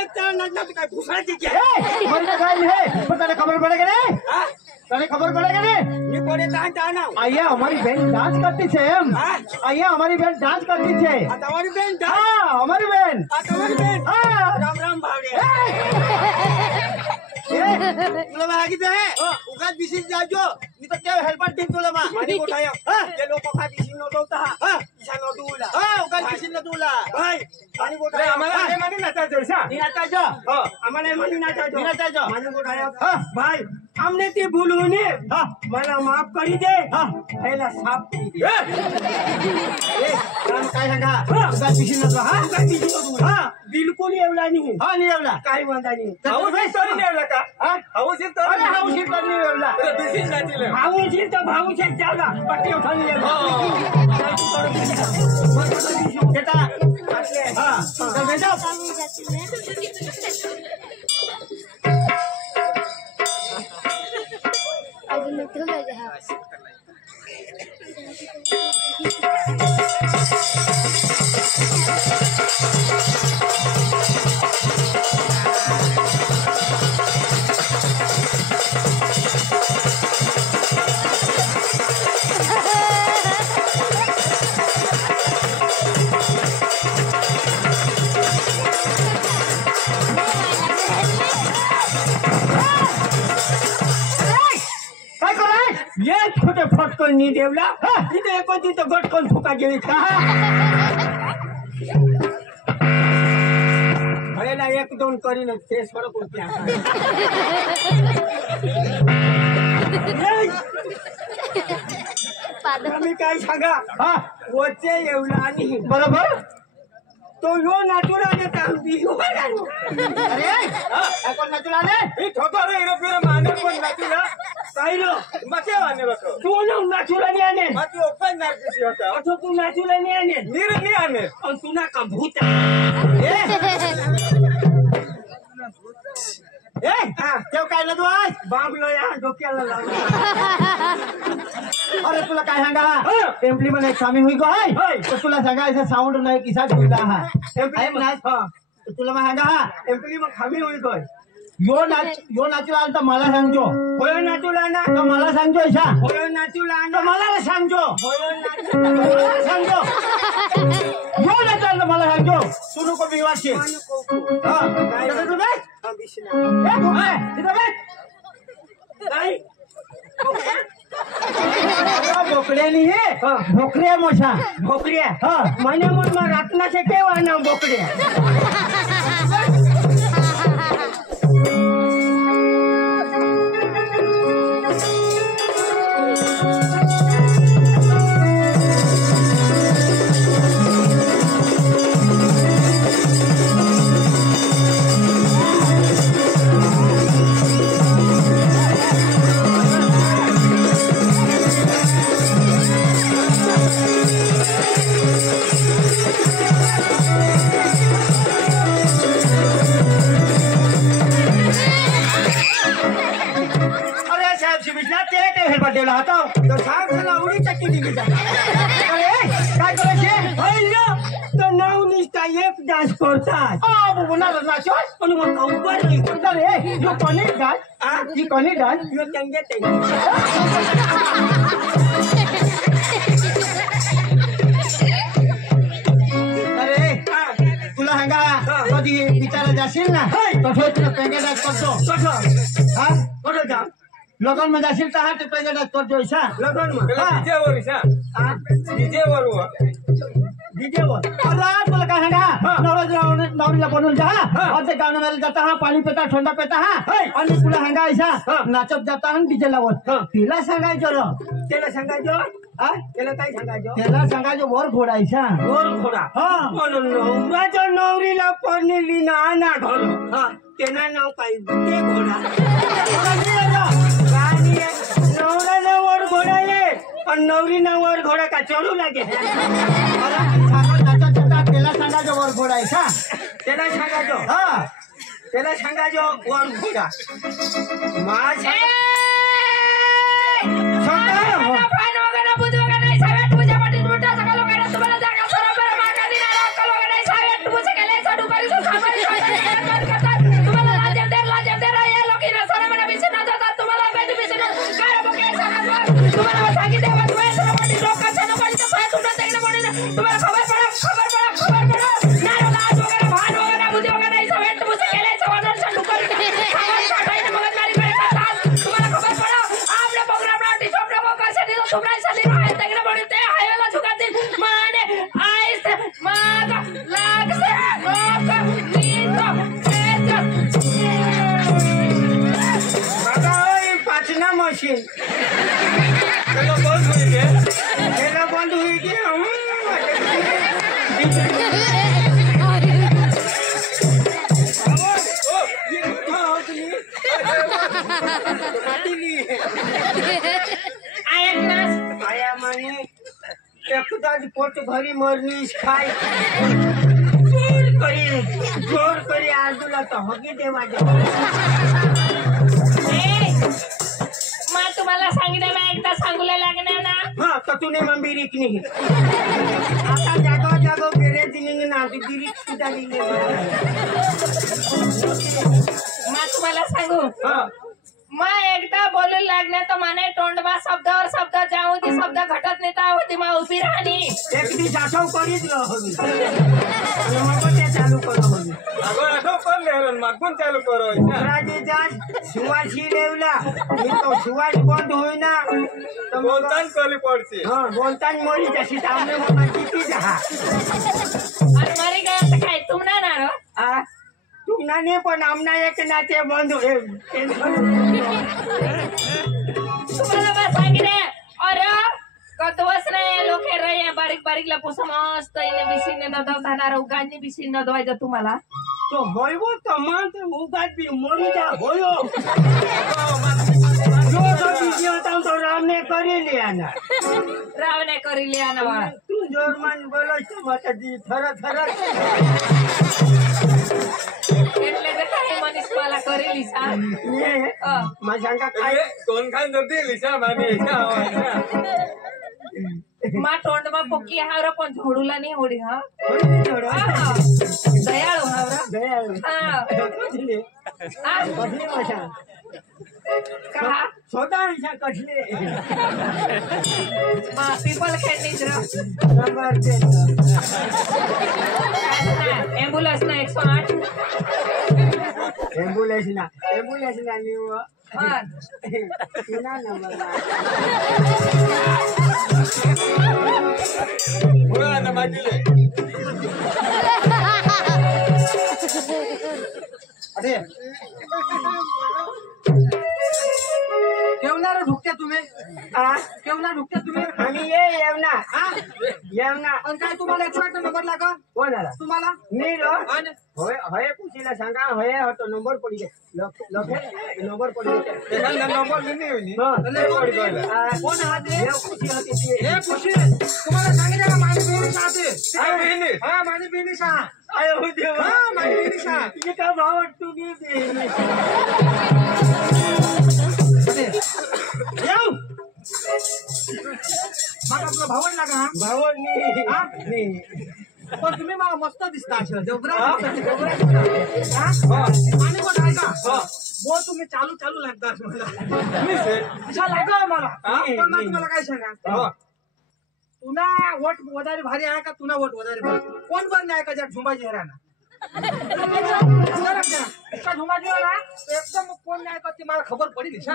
एक तरह नाचना तो काय भूसा थी क्या મને કાઈ નહીં પણ તને ખબર પડે કે નહીં हां તને ખબર પડે કે નહીં ये पड़े ता ना અહીંયા અમારી બેન ડાન્સ કરતી છે એમ અહીંયા અમારી બેન ડાન્સ કરતી છે आ तुम्हारी बहन था હા અમારી બેન आ तुम्हारी बहन હા राम राम भावड़े तुला मागी दे उगाच बिसीज जाजो मी तर त्या हेल्पर टीम तुला मानी उठाया ये लोक का बिसीज न दोता इसा न दुला उगाच बिसीज न दुला भाई मानी उठाया आम्हाला हे मानी नाचायचं सा मी नाचायचं आम्हाला हे मानी नाचायचं मानी उठाया भाई हमने ती भूलूने मला माफ करी दे पहिला साफ करी दे काम काय सांगा उगाच बिशीन नसला हा उगाच बिसीज न दुला बिलकुल येवला नाही हा नाही एवढा काय म्हणता नाही हाऊस स्टोरी नाही एवढा का हा हाऊस स्टोरी अरे हाऊस स्टोरी नाही एवढा बिशीन नाचले भाऊजी तर भाऊचे जागा पट्टी उठानी बेटा हा तर बेटा अजून मित्र पाहिजे हा काय कराय ये छोटे फटकन नी देवला इथे एक तिथं गटकन फुका गेली का भलेला एक दोन करीन ते फरक होते मी काय सांगा हा वचे येवला आणि बरोबर तो यो नाचूला ने काम दियो अरे कोण नाचू आले हे ठोकर एरोप्लेन माने पण नाचूला कायलो मते वाने बतो तू न नाचूला ने आने मते ओपन नाचसी होता अथो तू नाचूला ने आने नीर ने आने अन तू ना का भूत ए तेव काय ना तू आज बांबलो या डोक्याला लागला अरे तुला काय सांगा टेम्पली मध्ये सामील होई गो तर तुला सांगायचं साऊंड नाही किसा ठेवला हा टेम्पली तुला मग सांगा हा टेम्पली मग खामी होई गय यो नाचू आला तर मला सांगतो होय नाचूला ना तर मला सांगतो ऐसा होय नाचूला तर ना मला सांगतो होय नाचूला मला सांगतो यो नाचू आला तर मला सांगतो तू नको बिवाशी हा तिथं तू बस बिशना ए भोकरे तिथं बस काय बोकड्या नाही हे भोकऱ्या मोठा बोकड्या हा म्हणे मग रातनाचे केव्हा ना बोकड्या ठेवला होता तर साहेब त्याला उडी चक्की दिली काय करायचे तर नाव निष्ठा एक डान्स करतात नाचो पण मग उभं रे यो कोणी डान्स ही कोणी डान्स यो त्यांगे अरे तुला सांगा कधी विचारा जाशील ना तसं तुला पेंगे डान्स करतो कसं हा कसं जा लगन में जाशील तर हा ते पेंगे डान्स करतो ऐसा लगन मग डीजेवर अरे तुला काय सांगा नवरीला बनवून जा और ते गाणं मला जाता हा पाणी पिता थंडा पिता हा आणि तुला सांगा ऐसा नाचत जाता आणि डीजे लावत तिला सांगायचं त्याला सांगायचं त्याला काय सांगायचं त्याला सांगायचं वर फोडायचा वर घोडा नवऱ्याच्या नवरीला पडलेली ना ना ढोल त्यांना नाव काय ते घोडा नवऱ्याला वर घोडा ये पण नवरीना वर घोडा का चढू लागे त्याला सांगायचं वर फोडायचा त्याला सांगायचं त्याला सांगायचं वर घोडा माझ्या मशीन चलो बंद हुई के खेला बंद हुई की आया म्हणे एकदाच पोट घरी मरलीस खाय जोर करी आजूला तर हगी दे माझ्या मग तुम्हाला सांगितलं ना एकदा सांगूला लागणार ना हा तर तुने मग बिरीक नाही आता जागो जागो गेले दिली ना बिरीक सुद्धा दिली मग तुम्हाला सांगू हा मग एकदा बोलू लागणार तर माने तोंडमा शब्दावर शब्द जाऊ ती शब्द घटत नाही तर होती मग उभी राहणी एक दिवस आठव करीच हवी मग ते चालू करू हवी अगो आठव कर ले मागून चालू करो राजेचा सुवासी लेवला मी तो सुवास बंद होईना तर बोलतान कली पडची हा बोलताना मरी जशी सामने मला किती जा आणि मरी गया तर काय तुम ना ना रो आ तुमना नाही पण आमना एक नाते बंद होईल तुम्हाला बस सांगितले अरे कतवच नाही लोक रे बारीक बारीकला पुसं मस्त इने बिसीने नदवताना उगांनी बिसीन नदवायचं तुम्हाला तो होयबो तर मग उगाच बी मरू जा होयो जो तो बिजी होता तो रामने करेल याना राव नाही करील या ना तू जोर मान बोलायचं माझ्या दी थर थर એટલે કે કાંઈ મનીષ વાલા કરેલી સા माझ्या काय कोण खान जर लिशा माने માં ટોંડમાં પોકી હાવરા પણ ઝોડુલા નહીં હોડી હા थोडं દયાળુ હાવરા दयाळू હા कसले હા कसले माझ्या का स्वतः विषय कसले માં પીપલ ખેડની જ રહ नंबर ते એમ્બ્યુલન્સ ના 108 एम्ब्युलन्स ना नीव હા किना नंबर बोला ना मागिले अरे केवणारा ढुकत्या तुम्ही केवणा ढुकत्या तुम्ही आम्ही ये येवना येवना आणि काय तुम्हाला 108 नंबर लागा कोणाला तुम्हाला मी रो आणि होय होय पुसीला सांगा होय तो नंबर पडी लखे नंबर पडी एखादा नंबर लिहिली होईनी हा पडी गयला कोण आहात रे? देव खुशी होती ती हे खुशी तुम्हाला सांगितलं का माझी बहिणी साथे काय बहिणी हा माझी बहिणी सहा आयो देव हा माझी बहिणी सहा तुझी का भाव तुम्ही येऊ मग आपला भावड लागा हा भाव हा? नी पण तुम्ही मला मस्त दिसता असं जबरा आणि कोण आहे का बोल तुम्ही चालू चालू लागता मला दिशा लागा मला पण मग तुम्हाला काय सांगा तुला वट वदारी भारी आहे का तुला वट वदारी भारी कोण बरं नाही का ज्या झुंबाजी राहणार झुंबाजी ना एकदम कोण नाही का ती मला खबर पडली शा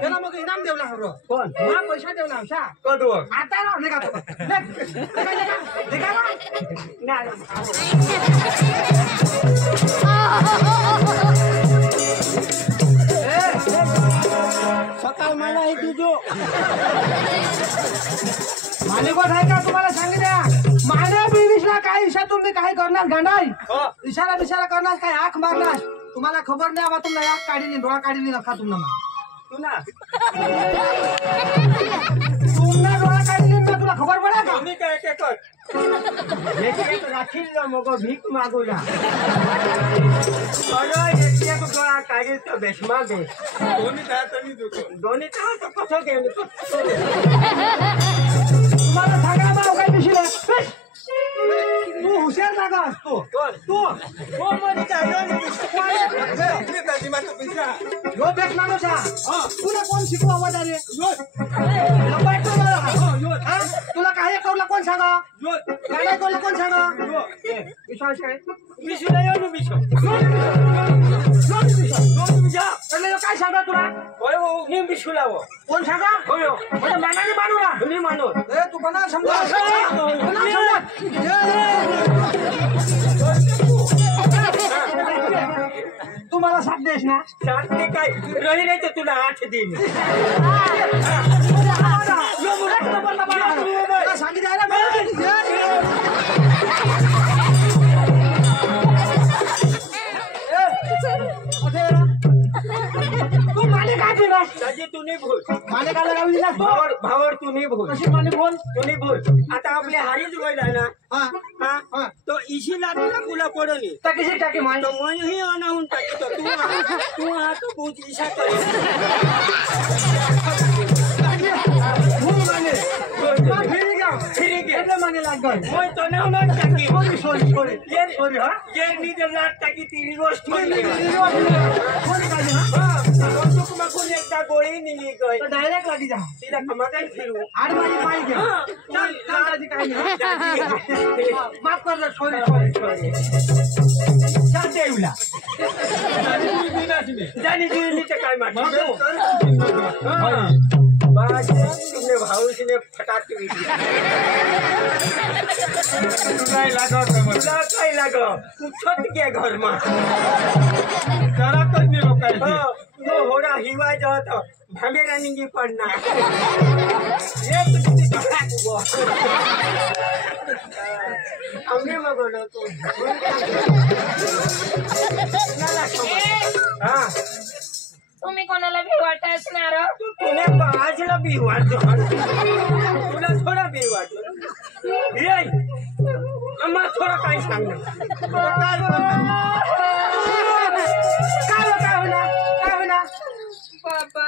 त्याला मग इनाम देवला हवं कोण मला पैसा देवला शा कदव आता राव नाही का नाही सकाळ मला हे तुझो मालिकोट आहे का तुम्हाला सांगितल्या माझ्या बिझनेसला काय इशा तुम्ही काय करणार गांडाई इशारा बिशारा करणार काय आंख मारणार तुम्हाला खबर नाही आवा तुम्हाला आंख काढली डोळा काढली नका तुम्हाला तुला तुमना डोळा काढली ना तुला खबर पडा का मी काय काय कर एक राखील मग भीक मागूला एक डोळा काढील तर बेशमा दे दोन्ही हातांनी दुखो दोन्ही तर कसं घेऊन तुम्हाला सांगा बा काय दिसले तू हुशार जागा असतो तू तो मध्ये यो बेस माणूस हा तुला कोण शिकवा आवाज रे तुला काय करूला कोण सांगा काय करूला कोण सांगा विश्वास आहे विश्वास येऊ ना विश्वास काय सांगा तुला होय हो मी विश्वास कोण सांगा म्हणजे मनाने मानूला मी मानो ए तू कोणा समजा तू मला साथ देस ना सांगते काय रही नाही तर तुला 8 देईन तू माने काय दिला दाजी तू नाही बोल माने काय लगावी दिला भावर तू नाही बोल कशी माने बोल तू नाही बोल आता आपले हारीच गोयला ना हा तो इशी लागला तुला पडली तर कशी टाकी माय तो मन ही अनाहून टाकतो तू हा तो बहुत इशा कर माने लाग गए मैं तो ना मत टाकी सॉरी ये हाँ ये नी जब लाट टाकी तीन रोज सॉरी काय मैं कोण एकदा गोळी निघी गई डायरेक्ट लागी जा तिला कमाकाय फिरू आणि माझी पाय घ्या चल दादी काय नाही माफ कर सॉरी शांत येऊला जानी जुळली तर काय माहिती बस तुमने भाऊजीने फटाके विकले काय लागत तुला काय लाग तू छत के घर में करतच नाही लोक काय तो होडा हिवाय जात भांबेरा निंगी पडणार एक किती धडाक गो आम्ही मग तो हा तुम्ही कोणाला भी वाटत असणार तुने बाजला बी वाटतो तुला थोडा बी वाटतो ये अम्मा थोडा काय सांग काय होणार बाबा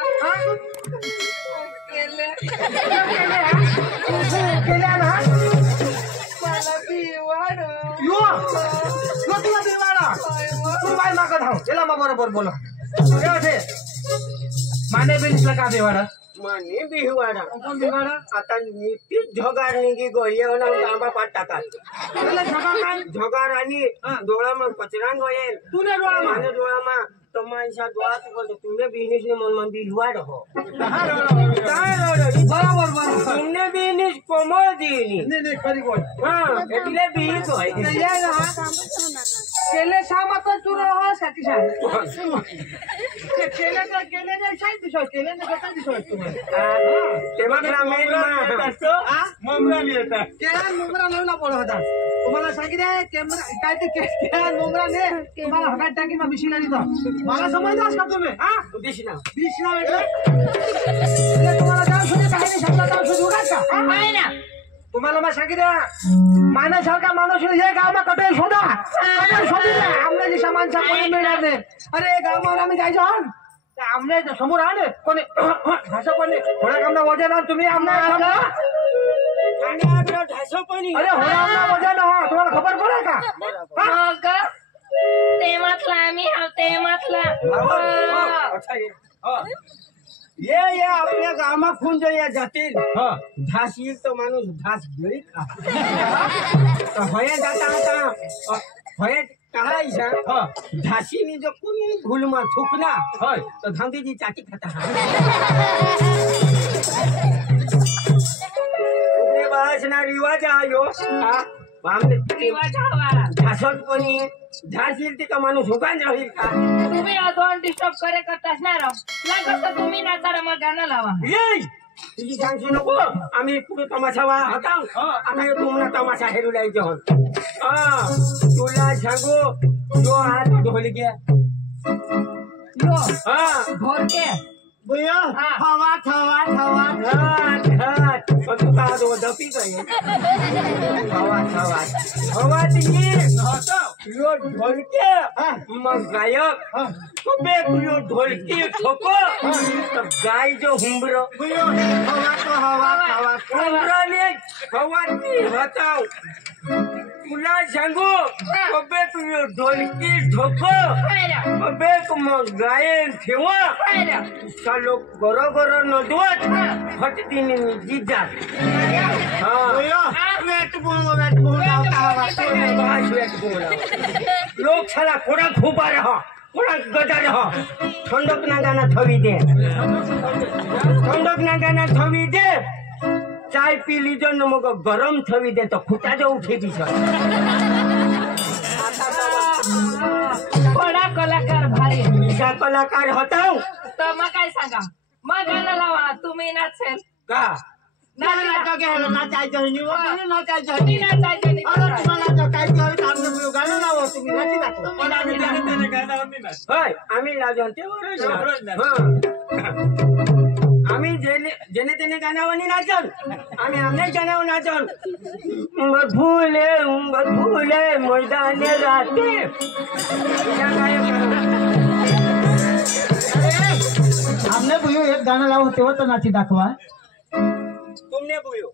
केल्या ना मला भी वाढ यो तुला देवाडा तू बाय मागत हाव याला मग बरोबर बोला माने बेनिसला का देवाडा माने बिहवाडा कोण देवाडा आता नीती झोगार निघी गोळी आंबा पाठ टाकाल त्याला झगा काय झोगार आणि डोळा मग पचरांग होईल तुने डोळा मार माने डोळा मा तमाशा डोळा बोलतो तुमने बिजनेस ने मन मन बिहवाड हो काय बरोबर तुमने बिजनेस कोमळ दिली नाही खरी बोल हां એટલે બી હોય ये ना केले सामत तुर हो साथी साथ केले तर केले नाही साईड दिसो केले नाही कसं दिसो तुम्हाला तेव्हा ग्रामीण ममराली येतात केळा मुंगरा लावला पड होता तुम्हाला सांगितलं कॅमेरा काय ते केळा मुंगरा ने तुम्हाला हगात टाकी मग बिशीला दिला मला समजलास का तुम्ही हा दिसना बिशीला भेटलं तुम्हाला जाऊ सुद्धा काही नाही शकता जाऊ सुद्धा उगाच का आहे ना तुम्हाला मग सांगितलं माणसारखा माणूस हे गावात कटोल शोधा आमल्याची सामानचा कोणी मिळणार नाही अरे गावावर आम्ही जायचो आमने समोर आले कोणी भाषा पण थोड्या कामना वजन आण तुम्ही आमना ढासो पण अरे हो आमना वजन हा तुम्हाला खबर पडेल का मग ते म्हटलं आम्ही ते म्हटलं ये आपल्या गावात खून जया जातील घास येईल तो माणूस घास घेईल का होया जाता आता होया कहायचा घासीनी जो कोणी भूलमा थुकना तो धांदीची चाटी खाता ना रिवाज आयो रिवाज हवा घासत कोणी घास येईल तिथं माणूस हुकान राहील का तुम्ही अजून डिस्टर्ब करे करताच नाही राव लागत तुम्ही नाचारा मग गाणं लावा येई तुझी सांगशी नको आम्ही पुढे तमाशा होता आता तुम्हाला तमाशा हेरू लायचे होत तुला सांगू जो हात ढोलक्या घोरके हवा थवा थवा पण तू का दो दपी काय हवा थवा हवा तिनी यो ढोलके मग गायक बे यो ढोलकी ठोको तो गाय जो हुंबरो हवा हुंबराने हवा ती बताओ तुला सांगू बे तू यो ढोलकी ठोको बे मग गायन ठेवा चालो गोरो गोरो नदवत फटतीने जिजात लोक छला कोणा खूपा रहा कोणा गदा रहा ठंडक ना गाना थवी दे ठंडक ना गाना थवी दे चाय पी लीजो न मग गरम थवी दे तो खुटा जो उठे दी बड़ा कलाकार भारी आहे. मीचा कलाकार होता हूँ तर मग काय सांगा मग गाणं लावा तुम्ही नाचेल का नाचायचं नाचायचं मी नाचायचं नाही. गाणं लावा तुम्ही नाची दाखवा. तुम्ही नाचणार. होय आम्ही लावतो ते आम्ही जेने तेने गाण्यावर नाचन आम्ही आमने गाण्यावर नाचन फुले मैदाने राहते आमने भुयो एक गाणं लावून तेव्हा तर नाची दाखवा. तुमने बुयो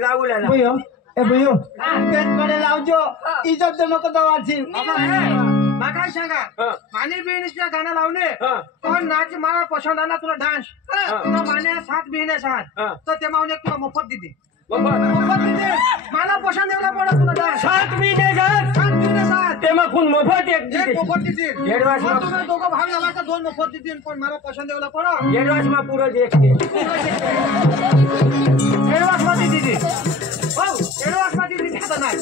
लावू लागला भुयो ए भुयो हा. पेटकडे लावजो इज्जत नको दवाची. काय सांगा माने बहिणीच्या गाणं लावले हा. पण नाच मला पसंद आला तुला डान्स तर माने 7 बहिणी 7 हा. तर ते मावने तुला मोफत देते मोफत मला पसंद एवढा पडा तुला डान्स 7 महिने 7 बहिणी 7 ते मग कोण मोफत एक मोफत देते एडवान्स मग तुम्ही दोघं भाग लावा तर 2 मोफत देतील पण मला पसंद एवढा पडा एडवान्स में पूरा देखते एडवान्स मध्ये देते हो एडवान्स मध्ये देते आता नाही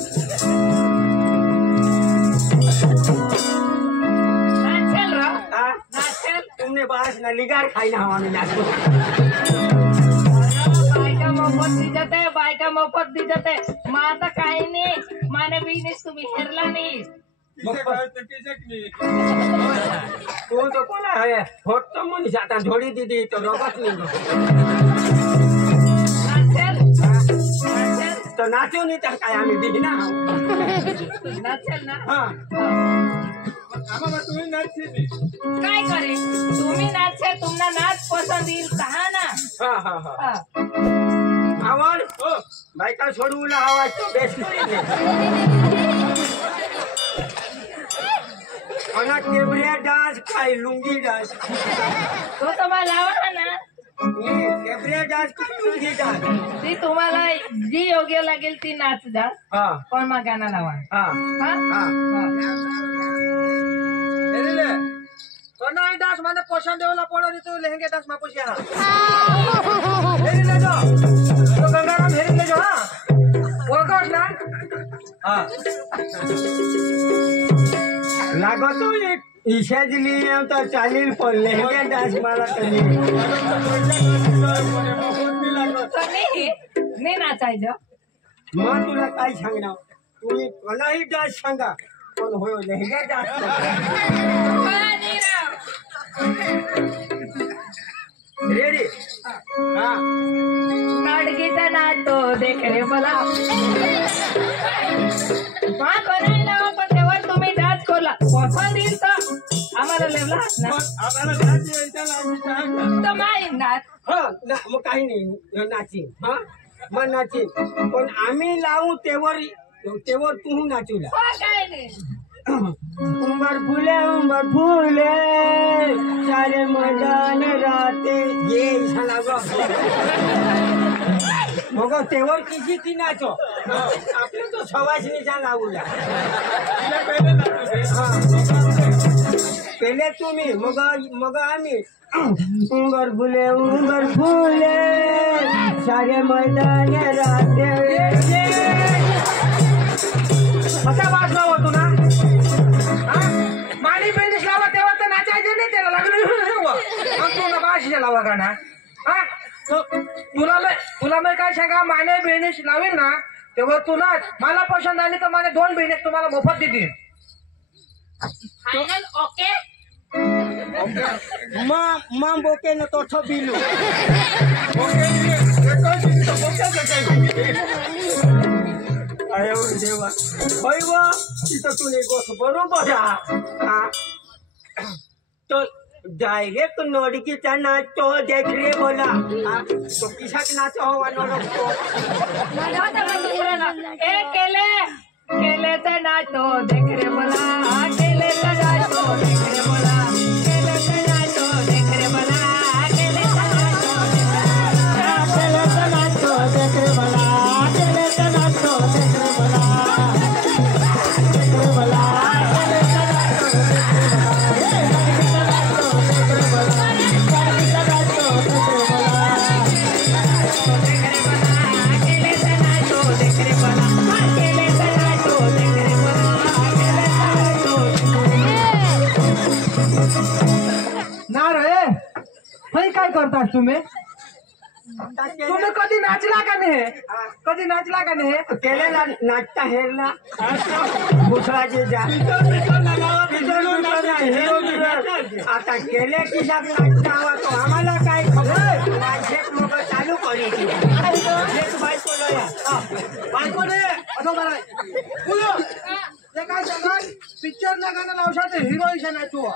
नाचेल रा हाँ? नाचेल. तुमने बाहर ना लिगार खाई ना हवा में नाचो बायका मोफत दिजत आहे बायका मोफत दिजत आहे मग आता काही नाही माने बिझनेस तुम्ही हेरला नाही. तू तो कोण आहे होत तो मनीष आता झोडी दिदी तो रोगच नाही नाचेल नाचेल तो नाचो नाही तर काय आम्ही बिघना नाचेल ना. हा काय करे तुम्ही नाचेल तुम्हाला नाच पसंद येईल कहा ना. हा हा हा हा. आवड बायका सोडवून आवाज तो बेस्ट मला केवढ्या डान्स काय लुंगी डान्स तो तुम्हाला लावा ना केवढ्या डान्स काय लुंगी डान्स ती तुम्हाला जी योग्य लागेल ती नाच जा हा पण मग गाणं लावा. हा हा? हा कनाई डान्स माने पसंद एवढा पडा तो लहंगे डान्स मा पैसे हा तो गंगाराम हेरी ले जो हा वर्कआउट ना हा लागतो एक ईशा दिली तर चालेल पण लहंगा डान्स मला कधी नाही नाचायचं. मग तुला काय सांगणार तुम्ही कोणाही डान्स सांगा पण होय लहंगा डान्स रेडी हा नाटकीचा नाचतो देख रे मला हा बनायला पण तेव्हा तुम्ही डान्स करला पसंद येईल तर आम्हाला लेवला ना तर माय नाच. हा मग काही नाही नाचीन हा मग नाचीन पण आम्ही लावू तेवर तू नाचूला हो काय नाही उंबर फुले सारे मैदान राते ये झाला मग तेवर किसी की नाचो आपले तो सवासनीचा लावूला पहिले तुम्ही मग आम्ही उंबर फुले सारे मैदान राते असा वाजला होतो ना माणी बहिणीस लावा तेव्हा तर नाचायचं नाही त्याला लागलं बाशीच्या लावा गाणा हा तुला मी काय सांगा माने बहिणीस लावेल ना तेव्हा तू नाच मला पसंद आली तर माने 2 बहिणीस तुम्हाला मोफत देतील फायनल ओके. मां बोके न तो बिलू अरे देवा होय वा तिथं तुने गोष्ट बरोबर हा तो डायरेक्ट नडकीचा नाच तो देख रे बोला तो किसाक नाच हवा नडकतो ए केले तर नाचतो देख रे मला केले तर नाचतो देख रे मला केले तर नाचतो देख रे मला केले तर नाचतो देख रे मला केले तर नाचतो देख रे मला देख रे मला करतात तुम्ही तुम्ही कधी नाचला का नाही कधी नाचला का नाही केले नाचता हेरला दुसराचे जा आता केले की साहेब नाचता हवा तो आम्हाला काय खबर एक लोक चालू करी बायको रे असं मला बोलो ते काय सांगाल पिक्चर ना गाणं लावशात हिरोईन आहे तू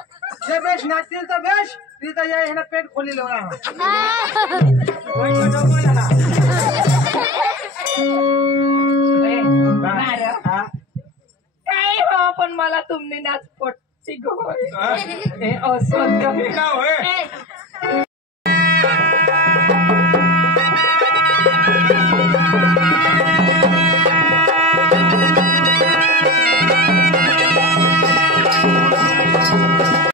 जे बेश नाचतील तर बेश तिथं या ह्याला पेट खोली लावला काय हो पण मला तुमनी नाच पटती गो असं होय